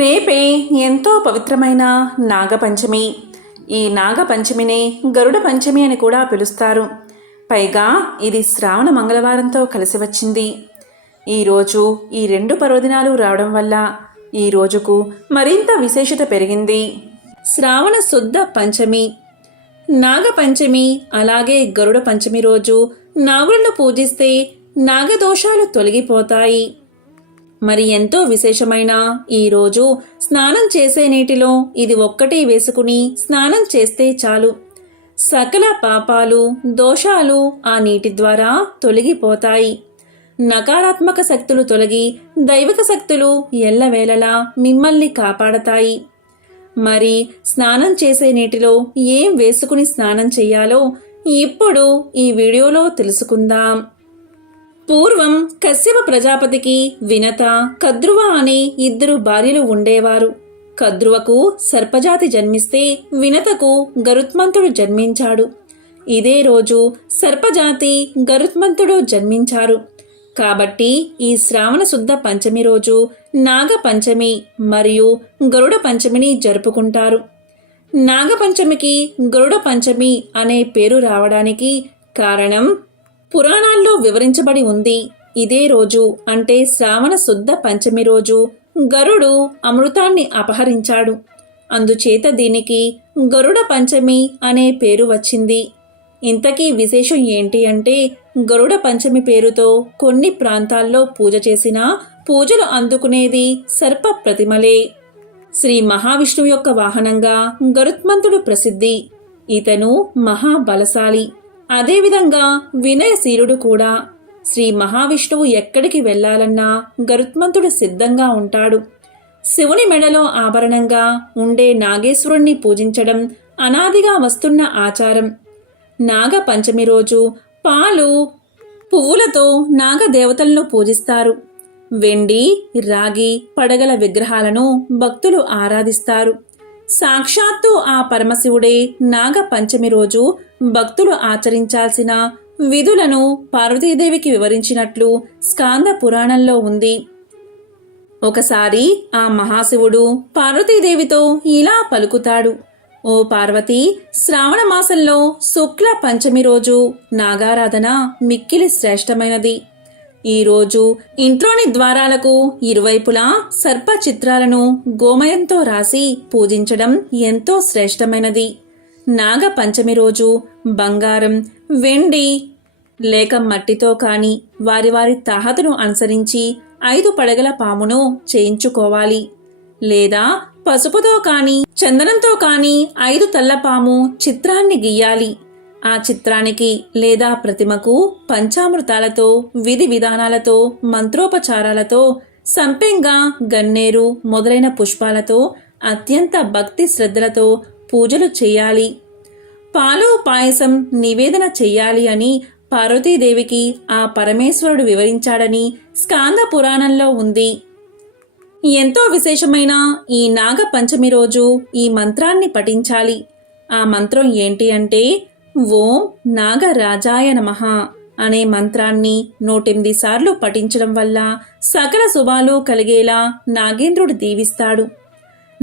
రేపే ఎంతో పవిత్రమైన నాగపంచమి. ఈ నాగపంచమినే గరుడ పంచమి అని కూడా పిలుస్తారు. పైగా ఇది శ్రావణ మంగళవారంతో కలిసి వచ్చింది. ఈరోజు ఈ రెండు పర్వదినాలు రావడం వల్ల ఈ రోజుకు మరింత విశేషత పెరిగింది. శ్రావణ శుద్ధ పంచమి. నాగపంచమి అలాగే గరుడ పంచమి రోజు నాగులను పూజిస్తే నాగదోషాలు తొలగిపోతాయి. మరి ఎంతో విశేషమైన ఈరోజు స్నానం చేసే నీటిలో ఇది ఒక్కటి వేసుకుని స్నానం చేస్తే చాలు. సకల పాపాలు దోషాలు ఆ నీటి ద్వారా తొలగిపోతాయి. నకారాత్మక శక్తులు తొలగి దైవక శక్తులు ఎల్లవేళలా మిమ్మల్ని కాపాడతాయి. మరి స్నానం చేసే నీటిలో ఏం వేసుకుని స్నానం చేయాలో ఇప్పుడు ఈ వీడియోలో తెలుసుకుందాం. పూర్వం కశ్యప ప్రజాపతికి వినత కద్రువ అనే ఇద్దరు భార్యలు ఉండేవారు. కద్రువకు సర్పజాతి జన్మిస్తే వినతకు గరుత్మంతుడు జన్మించాడు. ఇదే రోజు సర్పజాతి గరుత్మంతుడు జన్మించారు. కాబట్టి ఈ శ్రావణ శుద్ధ పంచమి రోజు నాగ పంచమి మరియు గరుడ పంచమిని జరుపుకుంటారు. నాగపంచమికి గరుడ పంచమి అనే పేరు రావడానికి కారణం పురాణాల్లో వివరించబడి ఉంది. ఇదే రోజు అంటే శ్రావణ శుద్ధ పంచమి రోజు గరుడు అమృతాన్ని అపహరించాడు. అందుచేత దీనికి గరుడ పంచమి అనే పేరు వచ్చింది. ఇంతకీ విశేషం ఏంటి అంటే గరుడ పంచమి పేరుతో కొన్ని ప్రాంతాల్లో పూజ చేసినా పూజలు అందుకునేది సర్ప ప్రతిమలే. శ్రీ మహావిష్ణువు యొక్క వాహనంగా గరుత్మంతుడు ప్రసిద్ధి. ఇతను మహాబలశాలి. అదేవిధంగా వినయశీలుడు కూడా. శ్రీ మహావిష్ణువు ఎక్కడికి వెళ్ళాలన్నా గరుత్మంతుడు సిద్ధంగా ఉంటాడు. శివుని మెడలో ఆభరణంగా ఉండే నాగేశ్వరుణ్ణి పూజించడం అనాదిగా వస్తున్న ఆచారం. నాగ పంచమి రోజు పాలు పువ్వులతో నాగదేవతలను పూజిస్తారు. వెండి రాగి పడగల విగ్రహాలను భక్తులు ఆరాధిస్తారు. సాక్షాత్తు ఆ పరమశివుడే నాగ పంచమి రోజు భక్తులు ఆచరించాల్సిన విధులను పార్వతీదేవికి వివరించినట్లు స్కాంద పురాణంలో ఉంది. ఒకసారి ఆ మహాశివుడు పార్వతీదేవితో ఇలా పలుకుతాడు. ఓ పార్వతి శ్రావణ మాసంలో శుక్ల పంచమి రోజు నాగారాధన మిక్కిలి శ్రేష్టమైనది. ఈరోజు ఇంట్లోని ద్వారాలకు ఇరువైపులా సర్ప చిత్రాలను గోమయంతో రాసి పూజించడం ఎంతో శ్రేష్టమైనది. నాగ పంచమి రోజు బంగారం వెండి లేక మట్టితో కాని వారి వారి తాహతను అనుసరించి ఐదు పడగల పామును చేయించుకోవాలి. లేదా పసుపుతో కాని చందనంతో కాని ఐదు తల్లపాము చిత్రాన్ని గీయాలి. ఆ చిత్రానికి లేదా ప్రతిమకు పంచామృతాలతో విధి విధానాలతో మంత్రోపచారాలతో సంపెంగ గన్నేరు మొదలైన పుష్పాలతో అత్యంత భక్తి శ్రద్ధలతో పూజలు చేయాలి. పాలు పాయసం నివేదన చెయ్యాలి అని పార్వతీదేవికి ఆ పరమేశ్వరుడు వివరించాడని స్కాంద పురాణంలో ఉంది. ఎంతో విశేషమైన ఈ నాగ పంచమి రోజు ఈ మంత్రాన్ని పఠించాలి. ఆ మంత్రం ఏంటి అంటే ఓం నాగరాజాయ నమః అనే మంత్రాన్ని నూటెనిమిది సార్లు పఠించడం వల్ల సకల శుభాలు కలిగేలా నాగేంద్రుడు దీవిస్తాడు.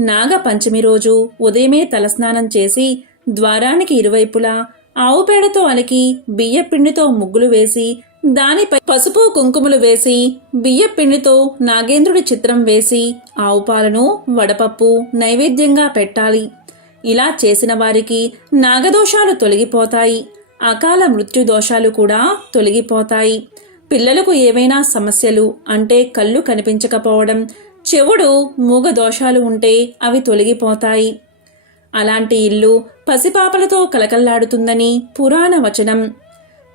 నాగ పంచమి రోజు ఉదయమే తలస్నానం చేసి ద్వారానికి ఇరువైపులా ఆవు పేడతో అలికి బియ్యపిండితో ముగ్గులు వేసి దానిపై పసుపు కుంకుమలు వేసి బియ్యపిండితో నాగేంద్రుడి చిత్రం వేసి ఆవు పాలను వడపప్పు నైవేద్యంగా పెట్టాలి. ఇలా చేసిన వారికి నాగదోషాలు తొలగిపోతాయి అకాల మృత్యు దోషాలు కూడా తొలగిపోతాయి. పిల్లలకు ఏవైనా సమస్యలు అంటే కళ్ళు కనిపించకపోవడం చెవుడు మూగ దోషాలు ఉంటే అవి తొలగిపోతాయి. అలాంటి ఇల్లు పసిపాపలతో కలకల్లాడుతుందని పురాణ వచనం.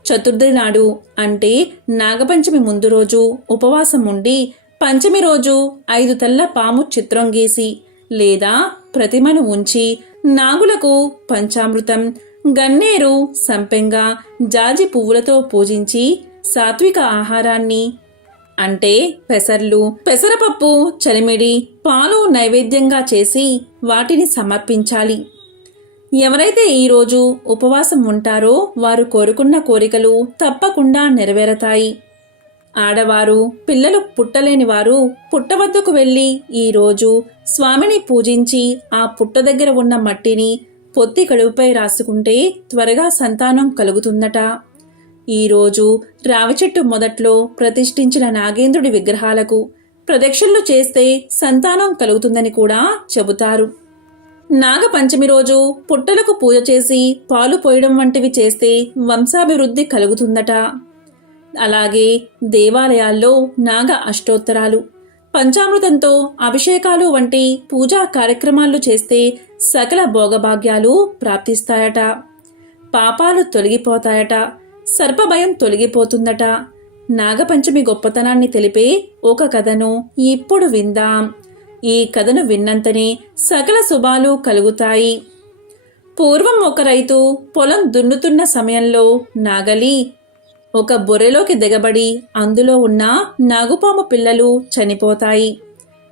చతుర్థి నాడు అంటే నాగపంచమి ముందు రోజు ఉపవాసం ఉండి పంచమి రోజు ఐదు తెల్ల పాము చిత్రం గీసి లేదా ప్రతిమను ఉంచి నాగులకు పంచామృతం గన్నేరు సంపెంగ జాజి పువ్వులతో పూజించి సాత్విక ఆహారాన్ని. అంటే పెసర్లు పెసరపప్పు చలిమిడి పాలు నైవేద్యంగా చేసి వాటిని సమర్పించాలి. ఎవరైతే ఈరోజు ఉపవాసం ఉంటారో వారు కోరుకున్న కోరికలు తప్పకుండా నెరవేరతాయి. ఆడవారు పిల్లలు పుట్టలేని వారు పుట్ట వద్దకు వెళ్ళి ఈరోజు స్వామిని పూజించి ఆ పుట్ట దగ్గర ఉన్న మట్టిని పొత్తి కడుపుపై రాసుకుంటే త్వరగా సంతానం కలుగుతుందట. ఈరోజు రావి చెట్టు మొదట్లో ప్రతిష్ఠించిన నాగేంద్రుడి విగ్రహాలకు ప్రదక్షిణలు చేస్తే సంతానం కలుగుతుందని కూడా చెబుతారు. నాగపంచమి రోజు పుట్టలకు పూజ చేసి పాలు పోయడం వంటివి చేస్తే వంశాభివృద్ధి కలుగుతుందట. అలాగే దేవాలయాల్లో నాగ అష్టోత్తరాలు. పంచామృతంతో అభిషేకాలు వంటి పూజా కార్యక్రమాలు చేస్తే సకల భోగభాగ్యాలు ప్రాప్తిస్తాయట. పాపాలు తొలగిపోతాయట. సర్పభయం తొలగిపోతుందట. నాగపంచమి గొప్పతనాన్ని తెలిపే ఒక కథను ఇప్పుడు విందాం. ఈ కథను విన్నంతనే సకల శుభాలు కలుగుతాయి. పూర్వం ఒక రైతు పొలం దున్నుతున్న సమయంలో నాగలి ఒక బొర్రెలోకి దిగబడి అందులో ఉన్న నాగుపాము పిల్లలు చనిపోతాయి.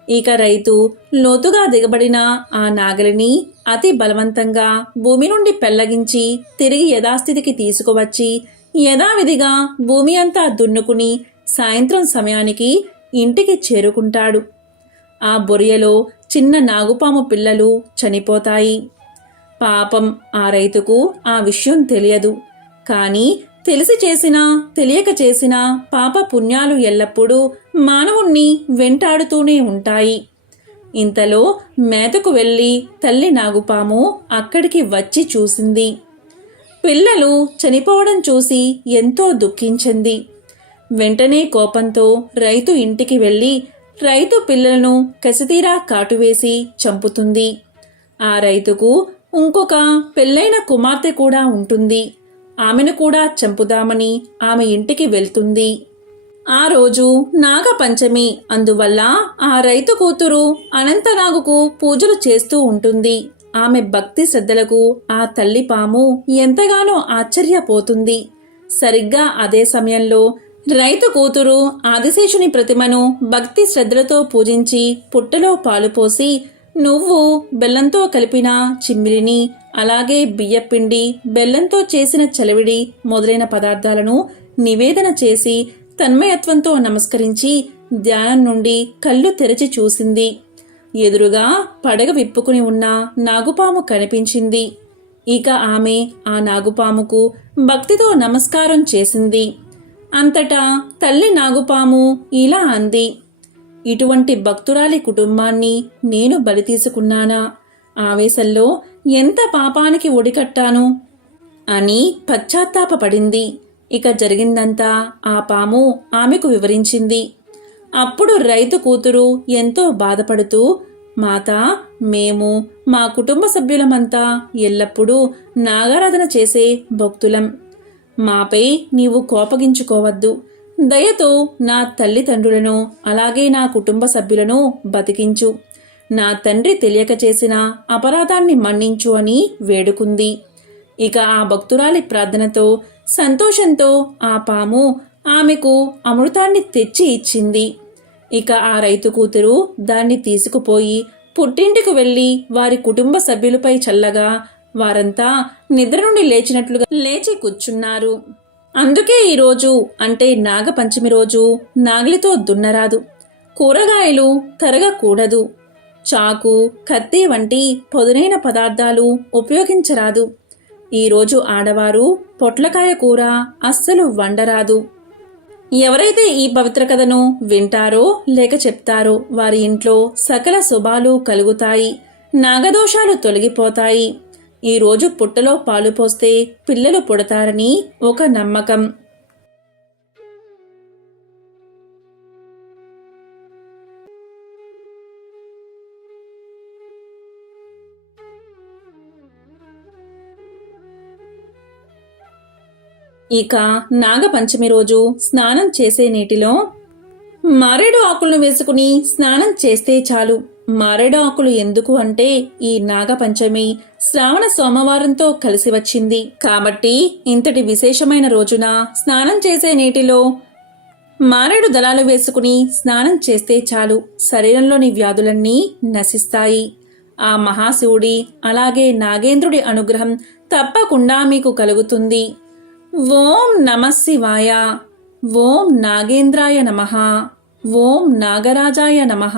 ఇక రైతు లోతుగా దిగబడిన ఆ నాగలిని అతి బలవంతంగా భూమి నుండి పెళ్ళగించి తిరిగి యథాస్థితికి తీసుకువచ్చి యథావిధిగా భూమి అంతా దున్నుకుని సాయంత్రం సమయానికి ఇంటికి చేరుకుంటాడు. ఆ బొరియలో చిన్న నాగుపాము పిల్లలు చనిపోతాయి. పాపం ఆ రైతుకు ఆ విషయం తెలియదు. కానీ తెలిసి చేసినా తెలియక చేసినా పాప పుణ్యాలు ఎల్లప్పుడూ మానవుణ్ణి వెంటాడుతూనే ఉంటాయి. ఇంతలో మేతకు వెళ్ళి తల్లి నాగుపాము అక్కడికి వచ్చి చూసింది. పిల్లలు చనిపోవడం చూసి ఎంతో దుఃఖించింది. వెంటనే కోపంతో రైతు ఇంటికి వెళ్ళి రైతు పిల్లలను కసితీరా కాటువేసి చంపుతుంది. ఆ రైతుకు ఇంకొక పెళ్ళైన కుమార్తె కూడా ఉంటుంది. ఆమెను కూడా చంపుదామని ఆమె ఇంటికి వెళ్తుంది. ఆ రోజు నాగపంచమి. అందువల్ల ఆ రైతు కూతురు అనంతనాగుకు పూజలు చేస్తూ ఉంటుంది. ఆమె భక్తి శ్రద్ధలకు ఆ తల్లి పాము ఎంతగానో ఆశ్చర్యపోతుంది. సరిగ్గా అదే సమయంలో రైతు కూతురు ఆదిశేషుని ప్రతిమను భక్తి శ్రద్ధలతో పూజించి పుట్టలో పాలు పోసి నువ్వు బెల్లంతో కలిపిన చిమ్మిలిని అలాగే బియ్యపిండి బెల్లంతో చేసిన చలివిడి మొదలైన పదార్థాలను నివేదన చేసి తన్మయత్వంతో నమస్కరించి ధ్యానం నుండి కళ్ళు తెరిచి చూసింది. ఎదురుగా పడగ విప్పుకుని ఉన్న నాగుపాము కనిపించింది. ఇక ఆమె ఆ నాగుపాముకు భక్తితో నమస్కారం చేసింది. అంతటా తల్లి నాగుపాము ఇలా అంది. ఇటువంటి భక్తురాలి కుటుంబాన్ని నేను బలి తీసుకున్నానా? ఆవేశంలో ఎంత పాపానికి ఒడికట్టాను? అని పశ్చాత్తాపపడింది. ఇక జరిగిందంతా ఆ పాము ఆమెకు వివరించింది. అప్పుడు రైతు కూతురు ఎంతో బాధపడుతూ మాత మేము మా కుటుంబ సభ్యులమంతా ఎల్లప్పుడూ నాగారాధన చేసే భక్తులం. మాపై నీవు కోపగించుకోవద్దు. దయతో నా తల్లిదండ్రులను అలాగే నా కుటుంబ సభ్యులను బతికించు. నా తండ్రి తెలియక చేసిన అపరాధాన్ని మన్నించు అని వేడుకుంది. ఇక ఆ భక్తురాలి ప్రార్థనతో సంతోషంతో ఆ పాము ఆమెకు అమృతాన్ని తెచ్చి ఇచ్చింది. ఇక ఆ రైతు కూతురు దాన్ని తీసుకుపోయి పుట్టింటికి వెళ్ళి వారి కుటుంబ సభ్యులపై చల్లగా వారంతా నిద్ర నుండి లేచినట్లుగా లేచి కూర్చున్నారు. అందుకే ఈరోజు అంటే నాగపంచమి రోజు నాగలితో దున్నరాదు. కూరగాయలు తరగకూడదు చాకు కత్తి వంటి పొదునైన పదార్థాలు ఉపయోగించరాదు. ఈరోజు ఆడవారు పొట్లకాయ కూర అస్సలు వండరాదు. ఎవరైతే ఈ పవిత్ర కథను వింటారో లేక చెప్తారో వారి ఇంట్లో సకల శుభాలు కలుగుతాయి. నాగదోషాలు తొలగిపోతాయి. ఈ రోజు పుట్టలో పాలు పోస్తే పిల్లలు పుడతారని ఒక నమ్మకం. ఇక నాగపంచమి రోజు స్నానం చేసే నీటిలో మారేడు ఆకులను వేసుకుని స్నానం చేస్తే చాలు. మారేడు ఆకులు ఎందుకు అంటే ఈ నాగపంచమి శ్రావణ సోమవారంతో కలిసి వచ్చింది. కాబట్టి ఇంతటి విశేషమైన రోజున స్నానం చేసే నీటిలో మారేడు దళాలు వేసుకుని స్నానం చేస్తే చాలు. శరీరంలోని వ్యాధులన్నీ నశిస్తాయి. ఆ మహాశివుడి అలాగే నాగేంద్రుడి అనుగ్రహం తప్పకుండా మీకు కలుగుతుంది. ఓం నమ శివాయ. ఓం నాగేంద్రాయ నమః. ఓం నాగరాజాయ నమః